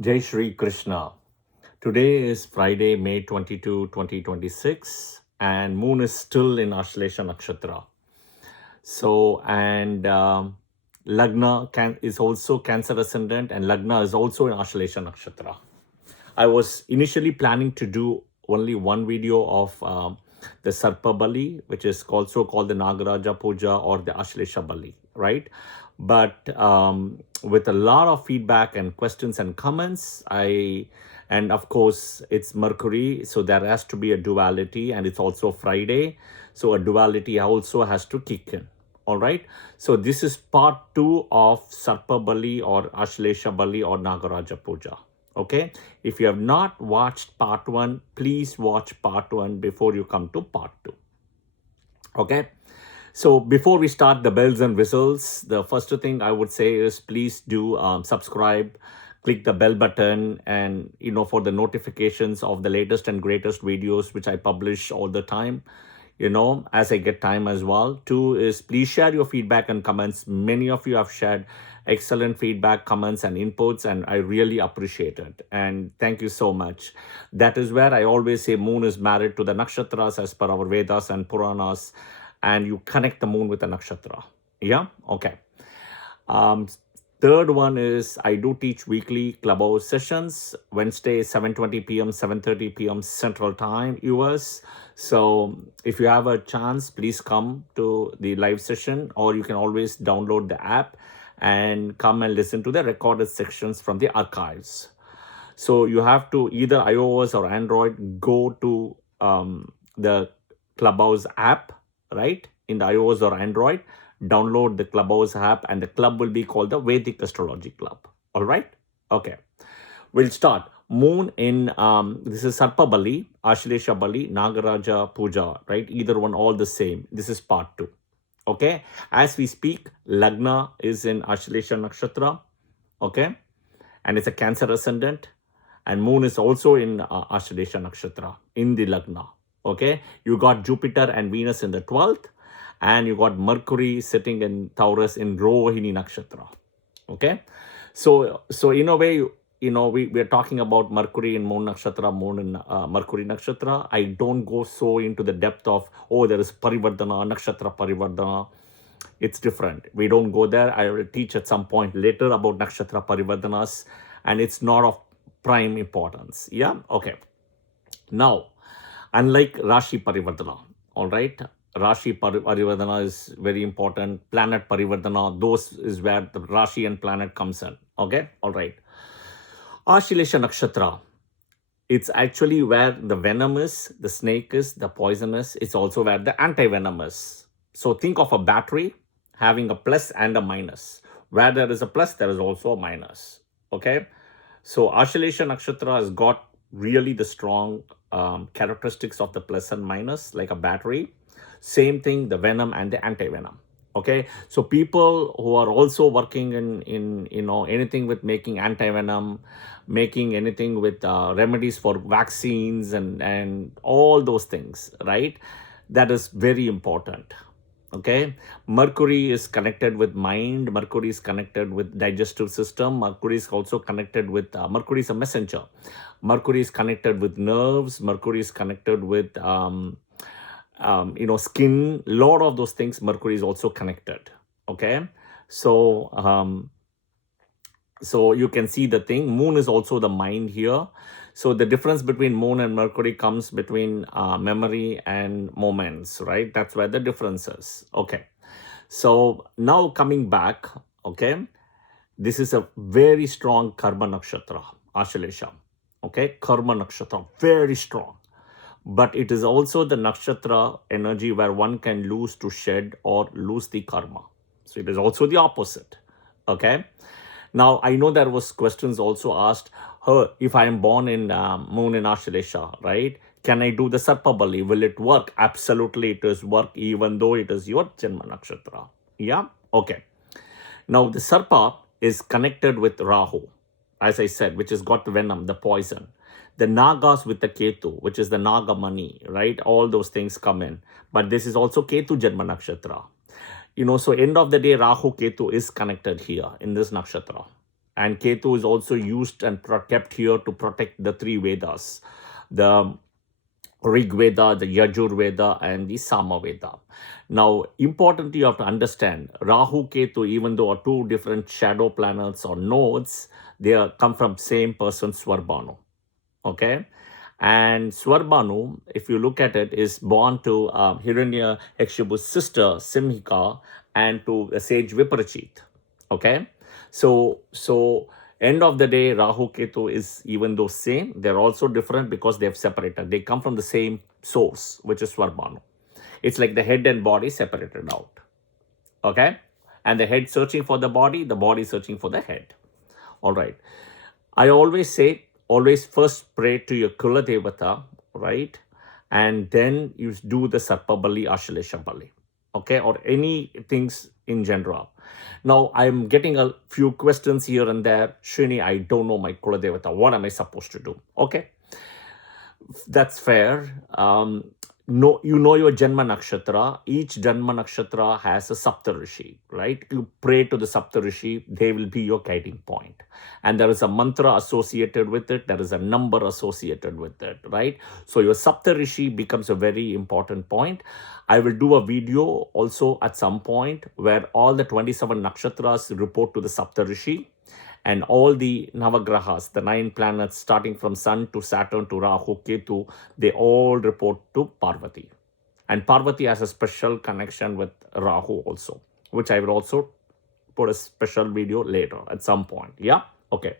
Jai Shri Krishna. Today is Friday, May 22, 2026, and moon is still in Ashlesha Nakshatra. So, and Lagna is also Cancer ascendant, and Lagna is also in Ashlesha Nakshatra. I was initially planning to do only one video of the Sarpa Bali, which is also called the Nagaraja Puja or the Ashlesha Bali, right? But with a lot of feedback and questions and comments, and of course it's Mercury, so there has to be a duality, and it's also Friday, so a duality also has to kick in. All right. So this is part 2 of Sarpa Bali or Ashlesha Bali or Nagaraja Puja. Okay, if you have not watched part 1, please watch part 1 before you come to part 2. Okay, so before we start the bells and whistles, the first thing I would say is please do subscribe, click the bell button, and for the notifications of the latest and greatest videos which I publish all the time, as I get time as well. 2 is please share your feedback and comments. Many of you have shared excellent feedback, comments, and inputs, and I really appreciate it. And thank you so much. That is where I always say moon is married to the nakshatras as per our Vedas and Puranas, and you connect the moon with the nakshatra. Yeah? Okay. Third one is I do teach weekly Clubhouse sessions, Wednesday, 7:20 p.m., 7:30 p.m. Central Time, US. So if you have a chance, please come to the live session, or you can always download the app and come and listen to the recorded sections from the archives. So you have to either iOS or Android go to the Clubhouse app, right? In the iOS or Android, download the Clubhouse app, and the club will be called the Vedic Astrology Club. All right? Okay. We'll start. Moon in, this is Sarpa Bali, Ashlesha Bali, Nagaraja Puja, right? Either one, all the same. This is part 2. Okay. As we speak, Lagna is in Ashlesha Nakshatra. Okay. And it's a Cancer ascendant. And moon is also in Ashlesha Nakshatra in the Lagna. Okay. You got Jupiter and Venus in the 12th. And you got Mercury sitting in Taurus in Rohini Nakshatra. Okay. So in a way, we are talking about Mercury in Moon Nakshatra, Moon in Mercury Nakshatra. I don't go so into the depth of, there is Parivardhana, Nakshatra Parivardhana. It's different. We don't go there. I will teach at some point later about Nakshatra Parivardhanas, and it's not of prime importance. Yeah? Okay. Now, unlike Rashi Parivardhana, all right? Rashi Parivardhana is very important. Planet Parivardhana, those is where the Rashi and planet comes in. Okay? All right. Ashlesha Nakshatra, it's actually where the venom is, the snake is, the poison is. It's also where the anti-venom is. So think of a battery having a plus and a minus. Where there is a plus, there is also a minus. Okay? So Ashlesha Nakshatra has got really the strong characteristics of the plus and minus, like a battery. Same thing, the venom and the anti-venom. Okay, so people who are also working in anything with making anti-venom, making anything with remedies for vaccines and all those things, right? That is very important. Okay, Mercury is connected with mind. Mercury is connected with digestive system. Mercury is also connected with Mercury is a messenger. Mercury is connected with nerves. Mercury is connected with skin. Lot of those things. Mercury is also connected. Okay, so so you can see the thing. Moon is also the mind here. So the difference between moon and Mercury comes between memory and moments, right? That's where the difference is. Okay. So now coming back, okay, this is a very strong Karma Nakshatra, Ashlesha. Okay, Karma Nakshatra, very strong. But it is also the Nakshatra energy where one can lose to shed or lose the karma. So it is also the opposite. Okay. Now, I know there was questions also asked, if I am born in Moon in Ashlesha, right? Can I do the Sarpa Bali? Will it work? Absolutely, it is work, even though it is your Janma Nakshatra. Yeah? Okay. Now, the Sarpa is connected with Rahu, as I said, which has got the venom, the poison. The Nagas with the Ketu, which is the Naga money, right? All those things come in. But this is also Ketu Janma Nakshatra. So end of the day, Rahu Ketu is connected here in this nakshatra. And Ketu is also used and kept here to protect the three Vedas, the Rig Veda, the Yajur Veda, and the Sama Veda. Now, importantly, you have to understand Rahu, Ketu, even though are two different shadow planets or nodes, they come from same person, Swarbhanu. Okay? And Swarbhanu, if you look at it, is born to Hiranya Hikshibu's sister, Simhika, and to the sage Viprachit. Okay? So end of the day, Rahu Ketu is even though same, they're also different because they've separated. They come from the same source, which is Swarbhanu. It's like the head and body separated out. Okay? And the head searching for the body searching for the head. All right. I always say, always first pray to your Kula Devata, right? And then you do the Sarpa Bali, Ashlesha Bali, okay? Or any things in general. Now, I'm getting a few questions here and there. Srini, I don't know my Kula Devata. What am I supposed to do? Okay, that's fair. No, you know your Janma Nakshatra. Each Janma Nakshatra has a Saptarishi, right? You pray to the Saptarishi, they will be your guiding point. And there is a mantra associated with it, there is a number associated with it, right? So your Saptarishi becomes a very important point. I will do a video also at some point where all the 27 Nakshatras report to the Saptarishi. And all the Navagrahas, the 9 planets starting from Sun to Saturn to Rahu, Ketu, they all report to Parvati. And Parvati has a special connection with Rahu also, which I will also put a special video later at some point. Yeah? Okay.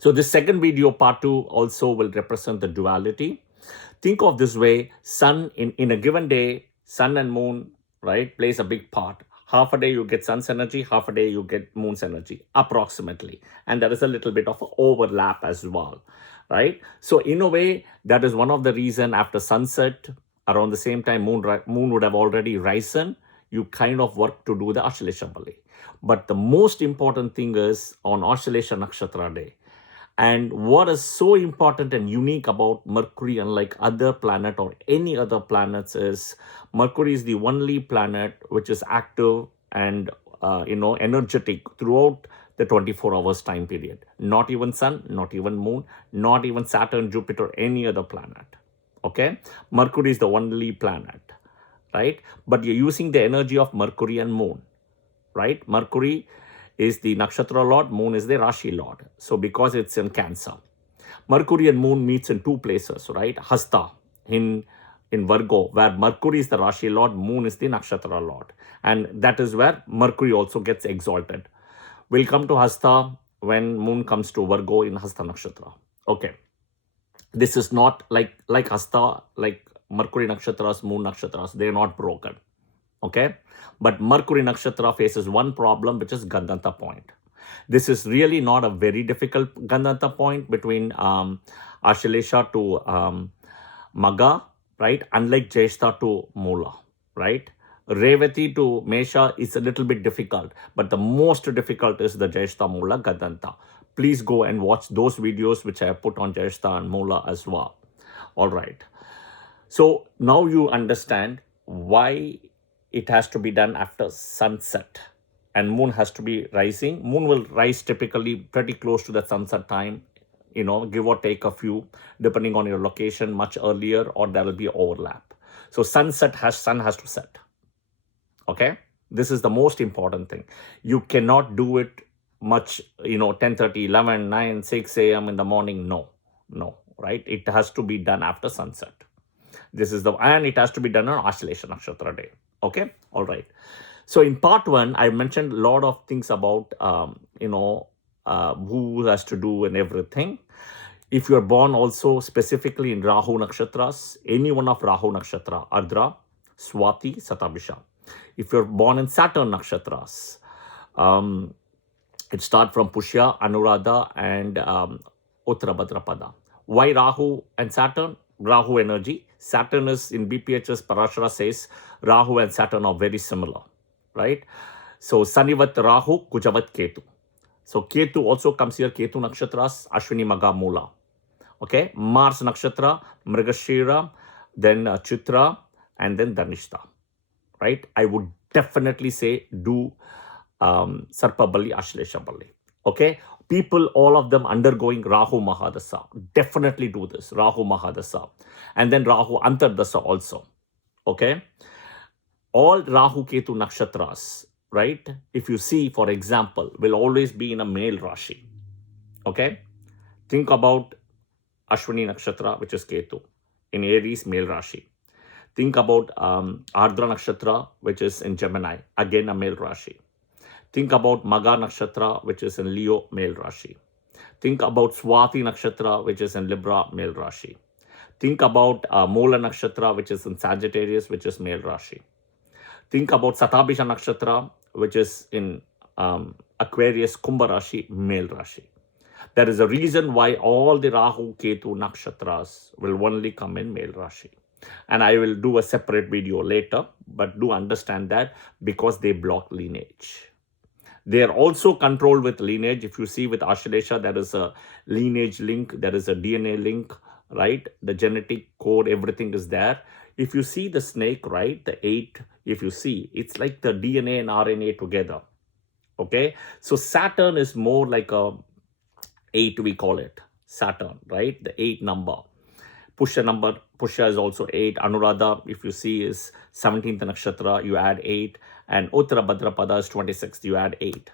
So this second video, part 2, also will represent the duality. Think of this way, Sun, in a given day, Sun and Moon, right, plays a big part. Half a day you get sun's energy, half a day you get moon's energy, approximately. And there is a little bit of overlap as well, right? So in a way, that is one of the reason after sunset, around the same time moon would have already risen, you kind of work to do the Ashlesha Bali. But the most important thing is on Ashlesha Nakshatra day. And what is so important and unique about Mercury, unlike other planet or any other planets, is Mercury is the only planet which is active and energetic throughout the 24 hours time period. Not even Sun, not even Moon, not even Saturn, Jupiter, any other planet. Okay, Mercury is the only planet, right? But you're using the energy of Mercury and Moon, right? Mercury is the nakshatra lord, moon is the rashi lord. So because it's in Cancer, Mercury and moon meets in two places, right? Hasta in Virgo, where Mercury is the rashi lord, moon is the nakshatra lord. And that is where Mercury also gets exalted. We'll come to Hasta when moon comes to Virgo in Hasta nakshatra. Okay. This is not like Hasta, like Mercury nakshatras, moon nakshatras, they're not broken. Okay, but Mercury Nakshatra faces one problem, which is Gandanta point. This is really not a very difficult Gandanta point between Ashlesha to Maga, right? Unlike Jyeshtha to Mula, right? Revati to Mesha is a little bit difficult, but the most difficult is the Jyeshtha Mula Gandanta. Please go and watch those videos which I have put on Jyeshtha and Mula as well. All right. So now you understand why it has to be done after sunset and moon has to be rising. Moon will rise typically pretty close to the sunset time, give or take a few, depending on your location, much earlier, or there will be overlap. So sun has to set. Okay, this is the most important thing. You cannot do it much, 10:30, 11, 9, 6 a.m. in the morning. No, right? It has to be done after sunset. And it has to be done on Ashlesha Nakshatra day. Okay, all right. So in part 1, I mentioned a lot of things about, who has to do and everything. If you are born also specifically in Rahu Nakshatras, any one of Rahu Nakshatra, Ardra, Swati, Satabhisha. If you're born in Saturn Nakshatras, it starts from Pushya, Anuradha, and Uttarabhadrapada. Why Rahu and Saturn? Rahu energy. Saturn is in BPHS, Parashara says Rahu and Saturn are very similar, right? So Sanivat Rahu, Kujavat Ketu. So Ketu also comes here, Ketu Nakshatras, Ashwini Maga Mula. Okay, Mars Nakshatra, Mrigashira, then Chitra, and then Dhanishta, right? I would definitely say do Sarpa Bali, Ashlesha Bali. Okay, people, all of them undergoing Rahu Mahadasa, definitely do this, Rahu Mahadasa, and then Rahu Antardasa also. Okay, all Rahu Ketu nakshatras, right? If you see, for example, will always be in a male Rashi. Okay, think about Ashwini Nakshatra, which is Ketu, in Aries, male Rashi. Think about Ardra Nakshatra, which is in Gemini, again a male Rashi. Think about Maga Nakshatra, which is in Leo, male Rashi. Think about Swati Nakshatra, which is in Libra, male Rashi. Think about Mola Nakshatra, which is in Sagittarius, which is male Rashi. Think about Satabhisha Nakshatra, which is in Aquarius, Kumbha Rashi, male Rashi. There is a reason why all the Rahu, Ketu nakshatras will only come in male Rashi. And I will do a separate video later, but do understand that because they block lineage. They are also controlled with lineage. If you see with Ashlesha, there is a lineage link, there is a DNA link, right? The genetic code, everything is there. If you see the snake, right, the 8, if you see, it's like the DNA and RNA together. Okay, so Saturn is more like a 8, we call it Saturn, right? The 8 number. Pusha is also 8. Anuradha, if you see, is 17th nakshatra, you add 8. And Uttara Bhadrapada is 26th, you add 8.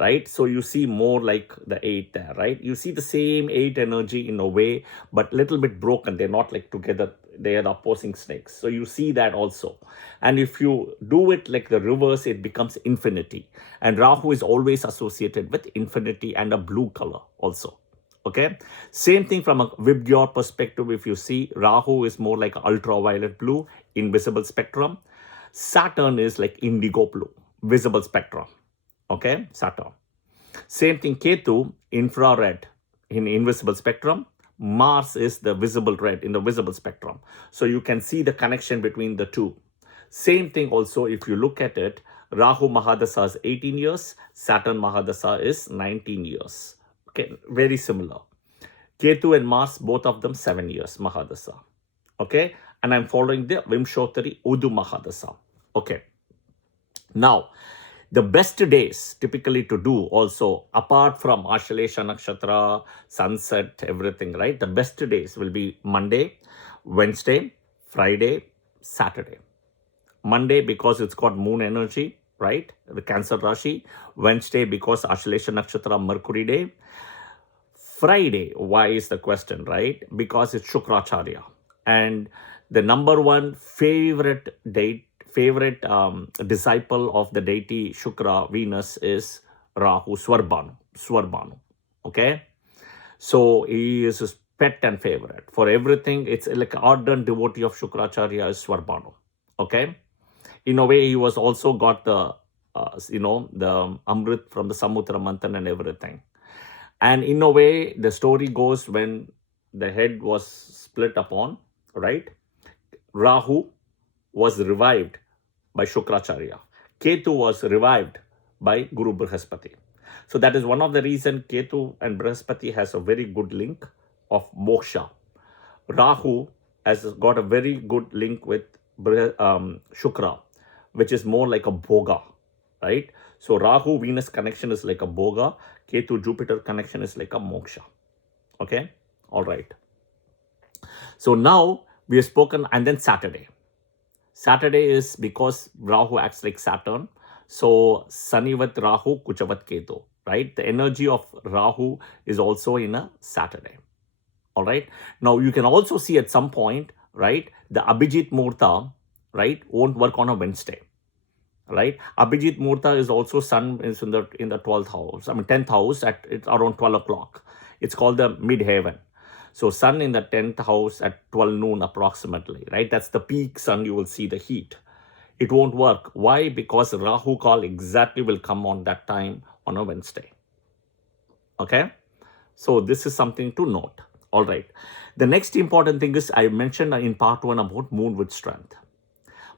Right? So you see more like the 8 there, right? You see the same 8 energy in a way, but little bit broken. They're not like together. They are the opposing snakes. So you see that also. And if you do it like the reverse, it becomes infinity. And Rahu is always associated with infinity and a blue color also. Okay, same thing from a Vibgyor perspective. If you see, Rahu is more like ultraviolet blue, invisible spectrum. Saturn is like indigo blue, visible spectrum. Okay, Saturn. Same thing, Ketu, infrared in invisible spectrum. Mars is the visible red in the visible spectrum. So you can see the connection between the two. Same thing also, if you look at it, Rahu Mahadasa is 18 years, Saturn Mahadasa is 19 years. Okay, very similar. Ketu and Mars, both of them 7 years, Mahadasa. Okay, and I'm following the Vimshottari Udu Mahadasa. Okay, now the best days typically to do also, apart from Ashlesha Nakshatra, sunset, everything, right? The best days will be Monday, Wednesday, Friday, Saturday. Monday because it's got moon energy, right? The Cancer Rashi. Wednesday because Ashlesha Nakshatra, Mercury day. Friday, why is the question, right? Because it's Shukracharya. And the number one favorite disciple of the deity Shukra, Venus, is Rahu, Swarbhanu. Okay? So he is his pet and favorite. For everything, it's like an ardent devotee of Shukracharya is Swarbhanu. Okay? In a way, he was also got the, the Amrit from the Samutra Manthan and everything. And in a way, the story goes when the head was split upon, right? Rahu was revived by Shukracharya. Ketu was revived by Guru Brihaspati. So that is one of the reasons Ketu and Brihaspati has a very good link of moksha. Rahu has got a very good link with Shukra, which is more like a bhoga, right? So Rahu Venus connection is like a bhoga, Ketu Jupiter connection is like a moksha. Okay, all right. So now we have spoken, and then Saturday. Saturday is because Rahu acts like Saturn. So Sanivat Rahu, Kuchavat Ketu, right? The energy of Rahu is also in a Saturday. All right. Now you can also see at some point, right, the Abhijit Murta, right, won't work on a Wednesday. Right, Abhijit Murta is also Sun is in the 12th house. 10th house at it's around 12 o'clock. It's called the midheaven. So Sun in the 10th house at 12 noon approximately. Right, that's the peak Sun. You will see the heat. It won't work. Why? Because Rahu call exactly will come on that time on a Wednesday. Okay, so this is something to note. All right. The next important thing is I mentioned in part 1 about moon with strength.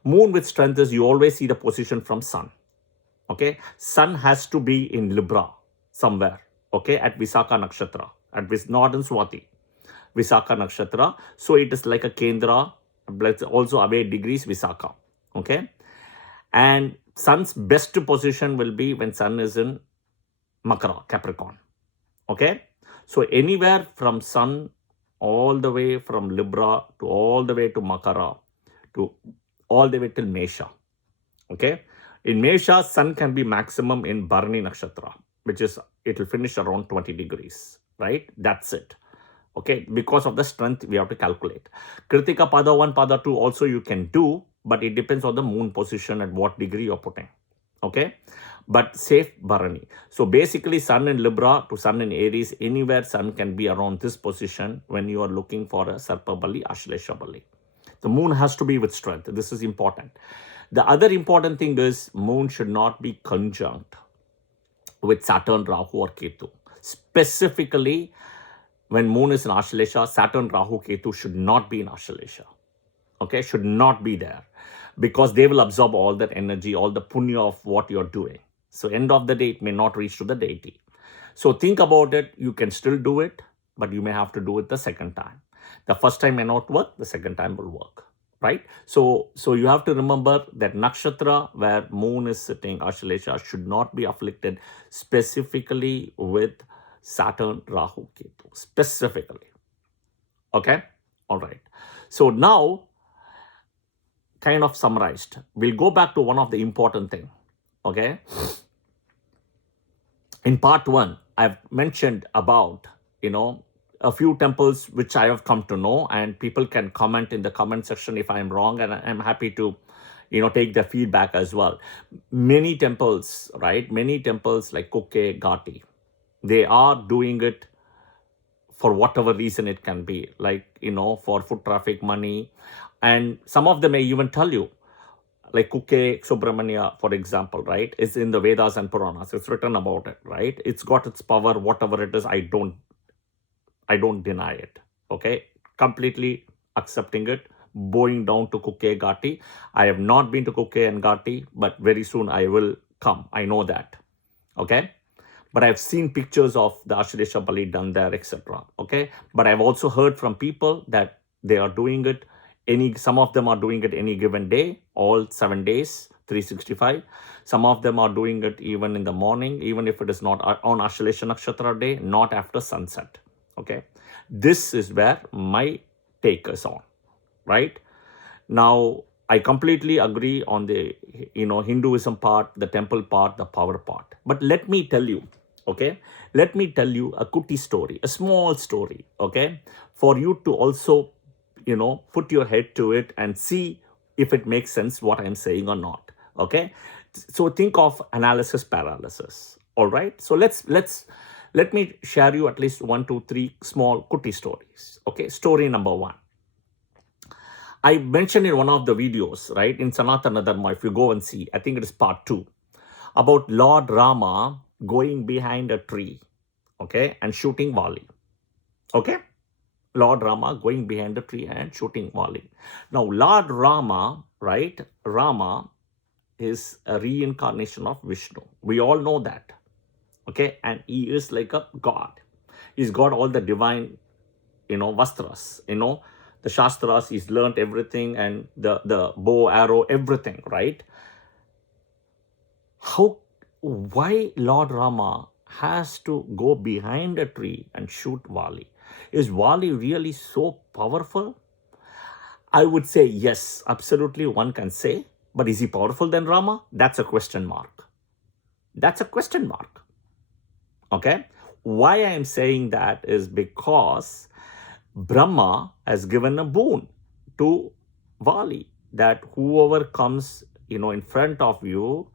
Moon with strength is you always see the position from Sun. Okay, Sun has to be in Libra somewhere. Okay, at Visakha Nakshatra, at Northern Swati, Visakha Nakshatra. So it is like a Kendra, also away degrees Visakha. Okay, and Sun's best position will be when Sun is in Makara, Capricorn. Okay? So anywhere from Sun, all the way from Libra to all the way to Makara, to all the way till Mesha. Okay? In Mesha, Sun can be maximum in Bharani Nakshatra, which is, it will finish around 20 degrees, right? That's it. Okay? Because of the strength, we have to calculate. Kritika Pada 1, Pada 2 also you can do, but it depends on the moon position at what degree you're putting. Okay? But safe Bharani. So basically, Sun in Libra to Sun in Aries, anywhere Sun can be around this position when you are looking for a Sarpa Bali, Ashlesha Bali. The moon has to be with strength. This is important. The other important thing is moon should not be conjunct with Saturn, Rahu or Ketu. Specifically, when moon is in Ashlesha, Saturn, Rahu, Ketu should not be in Ashlesha. Okay, should not be there, because they will absorb all that energy, all the punya of what you're doing. So end of the day, it may not reach to the deity. So think about it. You can still do it, but you may have to do it the second time. The first time may not work, the second time will work, right? So you have to remember that nakshatra where moon is sitting, Ashlesha, should not be afflicted specifically with Saturn, Rahu, Ketu, specifically. Okay? All right. So now, kind of summarized, we'll go back to one of the important thing. Okay? In part 1, I've mentioned about, a few temples which I have come to know, and people can comment in the comment section if I'm wrong, and I'm happy to, take the feedback as well. Many temples, right? Many temples like Kukke, Ghati, they are doing it for whatever reason it can be, like, for foot traffic, money. And some of them may even tell you, like Kukke Subramanya, for example, right? It's in the Vedas and Puranas. It's written about it, right? It's got its power, whatever it is. I don't deny it. Okay? Completely accepting it, bowing down to Kukke, Ghati. I have not been to Kukke and Ghati, but very soon I will come. I know that. Okay? But I've seen pictures of the Ashlesha Bali done there, etc. Okay? But I've also heard from people that they are doing it. Some of them are doing it any given day, all 7 days, 365. Some of them are doing it even in the morning, even if it is not on Ashlesha Nakshatra day, not after sunset. Okay? This is where my take is on, right? Now, I completely agree on the, Hinduism part, the temple part, the power part. But let me tell you, okay? Let me tell you a kutti story, a small story, okay? For you to also, put your head to it and see if it makes sense what I'm saying or not, okay? So think of analysis paralysis, all right? So let me share you at least 1, 2, 3 small kutti stories, okay? Story number 1. I mentioned in one of the videos, right, in Sanatana Dharma, if you go and see, I think it is part 2, about Lord Rama going behind a tree, okay, and shooting Vali, okay? Lord Rama going behind a tree and shooting Vali. Now, Lord Rama, right, Rama is a reincarnation of Vishnu. We all know that, okay? And he is like a god. He's got all the divine, vastras, the Shastras, he's learned everything, and the bow, arrow, everything, right? Why Lord Rama has to go behind a tree and shoot Vali? Is Vali really so powerful? I would say yes, absolutely, one can say. But is he powerful than Rama? That's a question mark. That's a question mark. Okay? Why I am saying that is because Brahma has given a boon to Vali, that whoever comes, in front of you,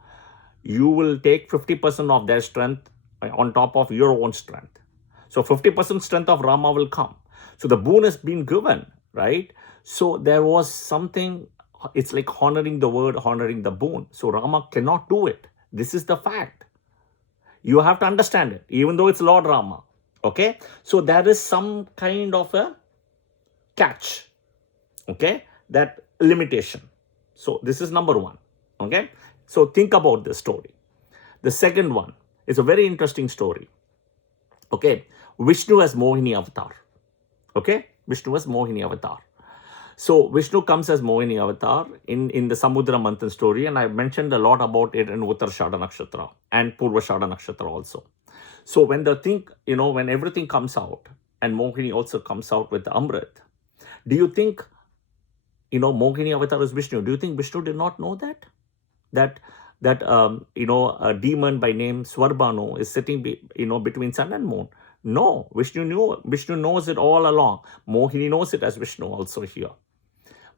you will take 50% of their strength on top of your own strength. So 50% strength of Rama will come. So the boon has been given, right? So there was something, it's like honoring the word, honoring the boon. So Rama cannot do it. This is the fact. You have to understand it, even though it's Lord Rama. Okay? So there is some kind of a catch. Okay? That limitation. So this is number 1. Okay? So think about this story. The second one is a very interesting story. Okay? Vishnu as Mohini avatar. Okay? Vishnu as Mohini avatar. So Vishnu comes as Mohini avatar in the Samudra Manthan story, and I mentioned a lot about it in Uttarashada Nakshatra and Purvashada Nakshatra also. So when the thing, when everything comes out, and Mohini also comes out with the Amrit, do you think, Mohini avatar is Vishnu? Do you think Vishnu did not know that? That a demon by name Swarbanu is sitting between sun and moon? No, Vishnu knows it all along. Mohini knows it as Vishnu also here.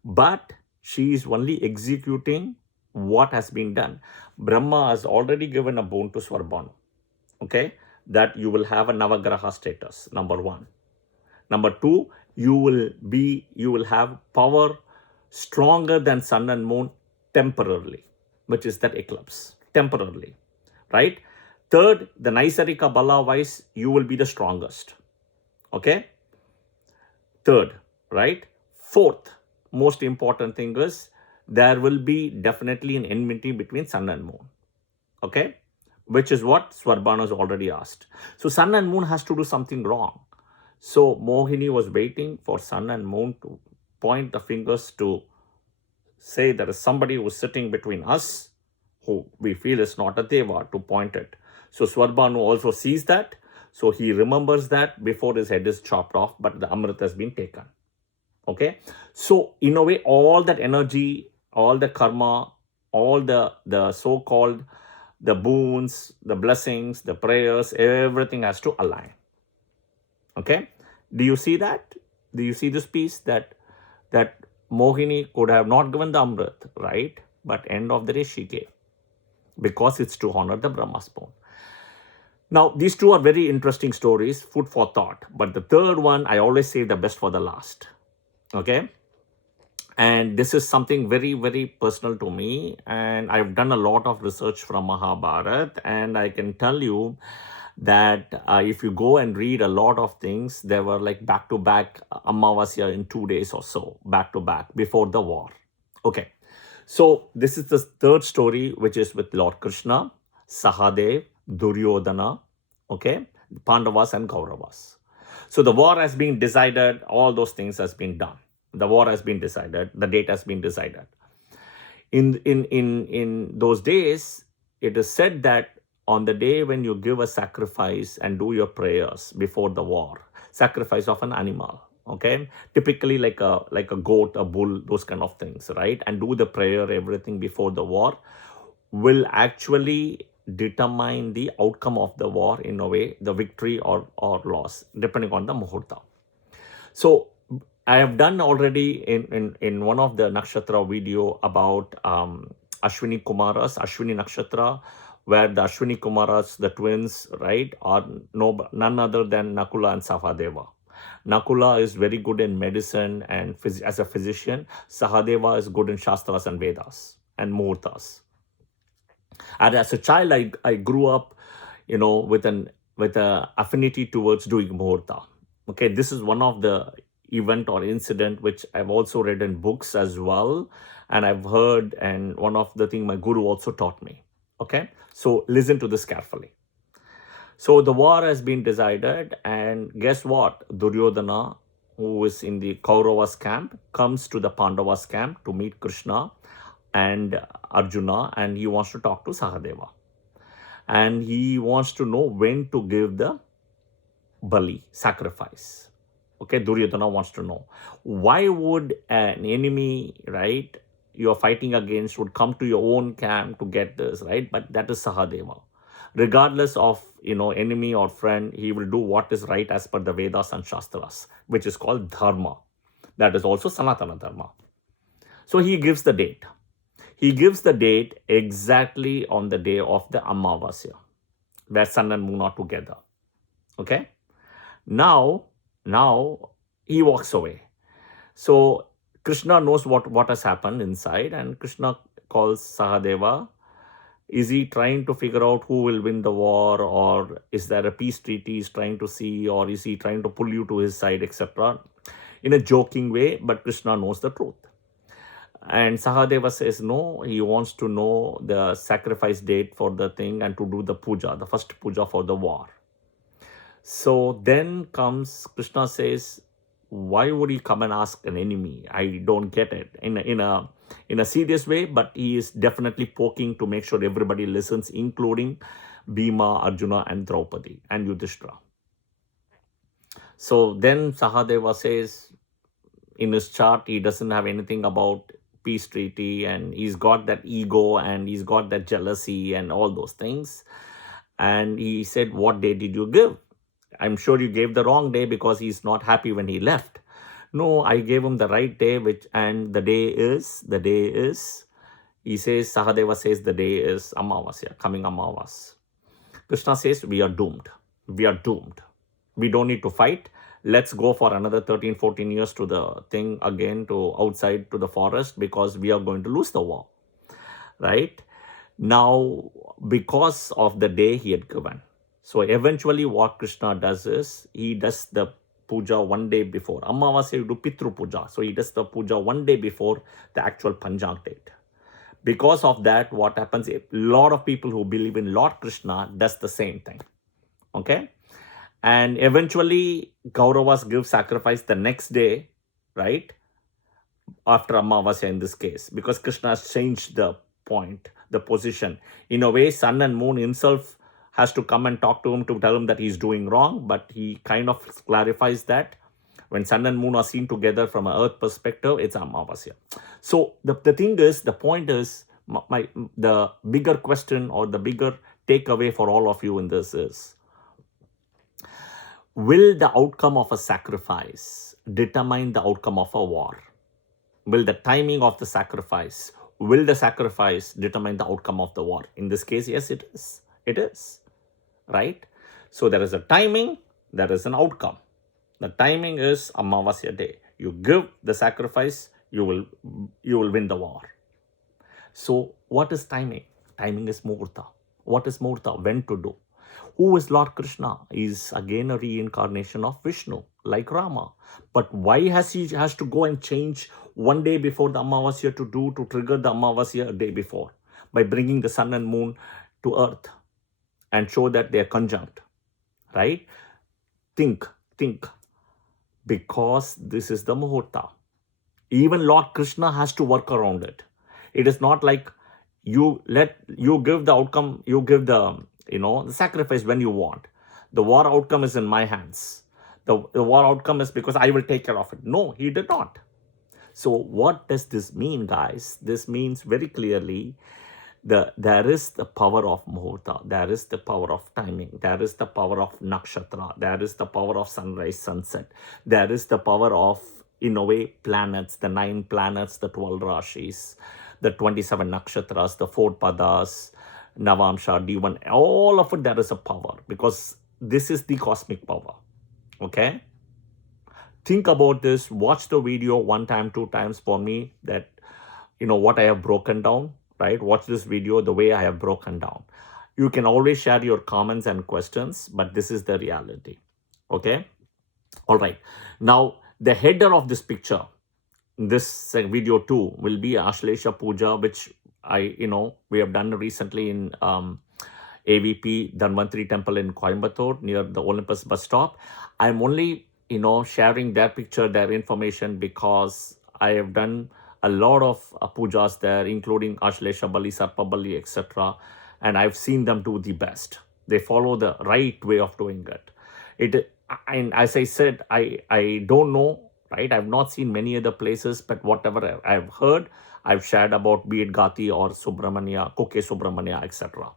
But she is only executing what has been done. Brahma has already given a boon to Swarbanu. Okay, that you will have a Navagraha status, number one. Number two, you will have power stronger than sun and moon temporarily, which is that eclipse, temporarily, right? Third, the Naisarika Bala wise, you will be the strongest. Okay? Third, right? Fourth, most important thing is there will be definitely an enmity between sun and moon. Okay? Which is what Swarbanu has already asked. So sun and moon has to do something wrong. So Mohini was waiting for sun and moon to point the fingers to say there is somebody who is sitting between us, who we feel is not a Deva, to point it. So Swarbanu also sees that. So he remembers that before his head is chopped off, but the Amrit has been taken. Okay. So in a way, all that energy, all the karma, all the so-called the boons, the blessings, the prayers, everything has to align. Okay. Do you see that? Do you see this piece that Mohini could have not given the Amrit, right? But end of the day, she gave, because it's to honor the Brahma's boon. Now, these two are very interesting stories, food for thought. But the third one, I always say the best for the last. Okay? And this is something very, very personal to me. And I've done a lot of research from Mahabharat. And I can tell you that if you go and read a lot of things, there were like back-to-back Amavasya in 2 days or so, back-to-back, before the war. Okay. So this is the third story, which is with Lord Krishna, Sahadev, Duryodhana, okay, Pandavas and Kauravas. So the war has been decided, all those things has been done. The war has been decided, the date has been decided. In those days, it is said that on the day when you give a sacrifice and do your prayers before the war, sacrifice of an animal, okay, typically like a goat, a bull, those kind of things, right, and do the prayer, everything before the war, will actually determine the outcome of the war, in a way, the victory or loss, depending on the muhurta. So I have done already in one of the nakshatra video about Ashwini Kumaras, Ashwini Nakshatra, where the Ashwini Kumaras, the twins, right, are none other than Nakula and Sahadeva. Nakula is very good in medicine and as a physician. Sahadeva is good in Shastras and Vedas and Muhurtas. And as a child, I grew up, with an affinity towards doing Muhurta. Okay, this is one of the event or incident which I've also read in books as well, and I've heard, and one of the things my guru also taught me. Okay, so listen to this carefully. So the war has been decided, and guess what? Duryodhana, who is in the Kauravas camp, comes to the Pandavas camp to meet Krishna and Arjuna, and he wants to talk to Sahadeva. And he wants to know when to give the Bali, sacrifice. Okay, Duryodhana wants to know. Why would an enemy, right, you're fighting against would come to your own camp to get this, right? But that is Sahadeva. Regardless of, enemy or friend, he will do what is right as per the Vedas and Shastras, which is called Dharma. That is also Sanatana Dharma. So he gives the date. He gives the date exactly on the day of the Amavasya, where sun and moon are together. Okay? Now he walks away. So Krishna knows what has happened inside, and Krishna calls Sahadeva. Is he trying to figure out who will win the war, or is there a peace treaty he's trying to see, or is he trying to pull you to his side, etc. In a joking way, but Krishna knows the truth. And Sahadeva says no, he wants to know the sacrifice date for the thing and to do the puja, the first puja for the war. So then comes, Krishna says, why would he come and ask an enemy? I don't get it. In a serious way, but he is definitely poking to make sure everybody listens, including Bhima, Arjuna, and Draupadi, and Yudhishthira. So then Sahadeva says in his chart, he doesn't have anything about peace treaty, and he's got that ego and he's got that jealousy and all those things. And he said, what day did you give? I'm sure you gave the wrong day because he's not happy when he left. No, I gave him the right day, and the day is, he says, Sahadeva says the day is Amavasya, coming Amavas. Krishna says, we are doomed. We are doomed. We don't need to fight. Let's go for another 13, 14 years to the thing again, to outside to the forest, because we are going to lose the war. Right? Now, because of the day he had given. So eventually what Krishna does is, he does the puja one day before. Amavasya, you do Pitru Puja. So he does the puja one day before the actual Panchang date. Because of that, what happens, a lot of people who believe in Lord Krishna does the same thing. Okay? And eventually, Kauravas give sacrifice the next day, right? After Amavasya in this case, because Krishna has changed the point, the position. In a way, Sun and Moon himself has to come and talk to him to tell him that he's doing wrong, but he kind of clarifies that when Sun and Moon are seen together from an Earth perspective, it's Amavasya. So the thing is, the point is, the bigger question or the bigger takeaway for all of you in this is, will the outcome of a sacrifice determine the outcome of a war? Will the timing of the sacrifice, will the sacrifice determine the outcome of the war? In this case, yes, it is. It is. Right? So there is a timing, there is an outcome. The timing is Amavasya day. You give the sacrifice, you will win the war. So what is timing? Timing is Muhurta. What is Muhurta? When to do? Who is Lord Krishna? He is again a reincarnation of Vishnu, like Rama. But why has he to go and change one day before the Amavasya to trigger the Amavasya a day before? By bringing the sun and moon to earth and show that they are conjunct. Right? Think. Because this is the Muhurta. Even Lord Krishna has to work around it. It is not like you give the outcome, you give the sacrifice when you want. The war outcome is in my hands. The war outcome is because I will take care of it. No, he did not. So what does this mean, guys? This means very clearly there is the power of Muhurta, there is the power of timing, there is the power of Nakshatra, there is the power of sunrise, sunset, there is the power of, in a way, planets, the 9 planets, the 12 Rashis, the 27 Nakshatras, the 4 Padas, Navamsha, D1, all of it, there is a power, because this is the cosmic power. Okay? Think about this, watch the video 1 time, 2 times for me, that, what I have broken down, right? Watch this video the way I have broken down. You can always share your comments and questions, but this is the reality. Okay? All right. Now, the header of this picture, this video 2, will be Ashlesha Puja, which we have done recently in AVP Dhanvantri Temple in Coimbatore near the Olympus bus stop. I'm only, sharing their picture, their information, because I have done a lot of pujas there, including Ashlesha Bali, Sarpa Bali, etc. And I've seen them do the best. They follow the right way of doing it. And as I said, I don't know, right? I've not seen many other places, but whatever I've heard, I've shared about, be it Gati or Subramania, Koke Subramania, etc.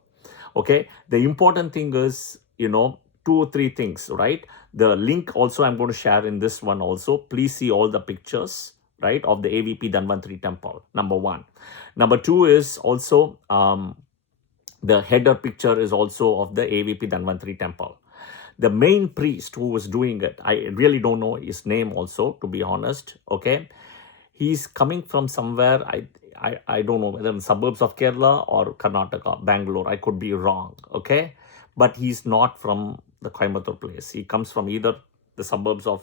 Okay? The important thing is, 2 or 3 things, right? The link also I'm going to share in this one also. Please see all the pictures, right, of the AVP Dhanvantri Temple, number 1. Number 2 is also, the header picture is also of the AVP Dhanvantri Temple. The main priest who was doing it, I really don't know his name also, to be honest, okay? He's coming from somewhere, I don't know whether in the suburbs of Kerala or Karnataka, Bangalore, I could be wrong, okay? But he's not from the Coimbatore place. He comes from either the suburbs of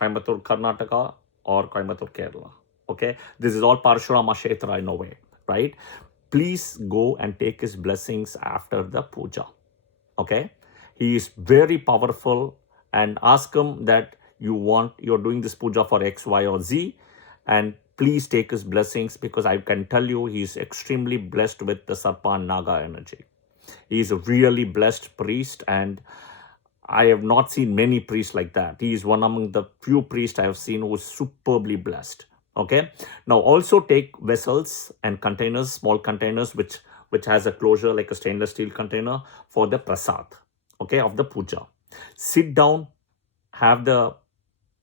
Coimbatore, Karnataka, or Coimbatore, Kerala, okay? This is all Parashurama Kshetra in a way, right? Please go and take his blessings after the puja, okay? He is very powerful, and ask him that you're doing this puja for X, Y, or Z, and please take his blessings, because I can tell you he's extremely blessed with the Sarpa and Naga energy. He is a really blessed priest, and I have not seen many priests like that. He is one among the few priests I have seen who is superbly blessed. Okay. Now also take vessels and containers, small containers, which has a closure like a stainless steel container for the prasad, okay, of the puja. Sit down, have the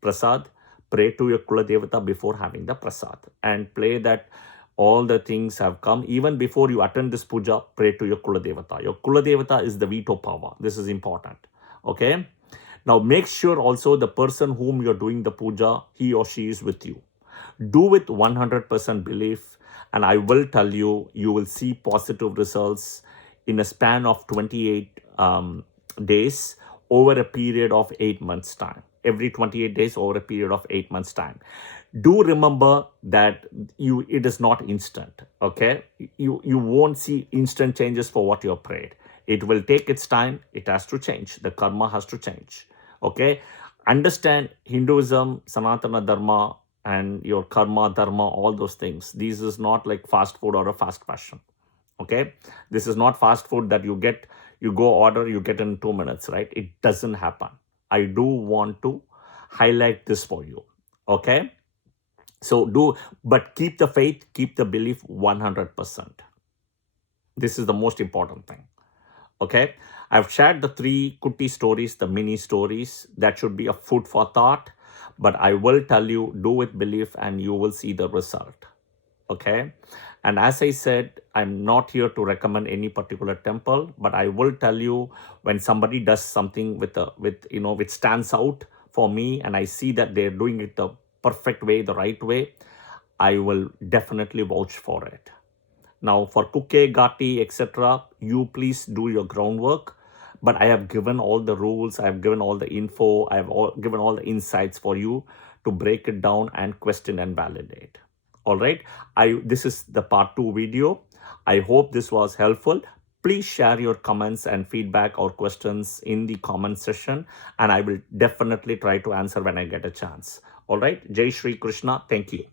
prasad, pray to your Kula Devata before having the prasad, and pray that all the things have come. Even before you attend this puja, pray to your Kula Devata. Your Kula Devata is the veto power. This is important. Okay. Now make sure also the person whom you're doing the puja, he or she is with you. Do with 100% belief, and I will tell you, you will see positive results in a span of 28 days over a period of 8 months' time. Every 28 days over a period of 8 months' time. Do remember that it is not instant. Okay, you won't see instant changes for what you have prayed. It will take its time. It has to change. The karma has to change. Okay, understand Hinduism, Sanatana Dharma, and your karma, dharma, all those things. This is not like fast food or a fast fashion. Okay, this is not fast food that you go order, you get in 2 minutes, right? It doesn't happen. I do want to highlight this for you. Okay, so but keep the faith, keep the belief 100%. This is the most important thing. Okay, I've shared the 3 Kuti stories, the mini stories. That should be a food for thought. But I will tell you, do with belief and you will see the result. Okay. And as I said, I'm not here to recommend any particular temple, but I will tell you when somebody does something which stands out for me, and I see that they're doing it the perfect way, the right way, I will definitely vouch for it. Now for Kuke, Gati, etc., you please do your groundwork. But I have given all the rules, I have given all the info, I have given all the insights for you to break it down and question and validate. All right. This is the part 2 video. I hope this was helpful. Please share your comments and feedback or questions in the comment section, and I will definitely try to answer when I get a chance. All right. Jai Shri Krishna. Thank you.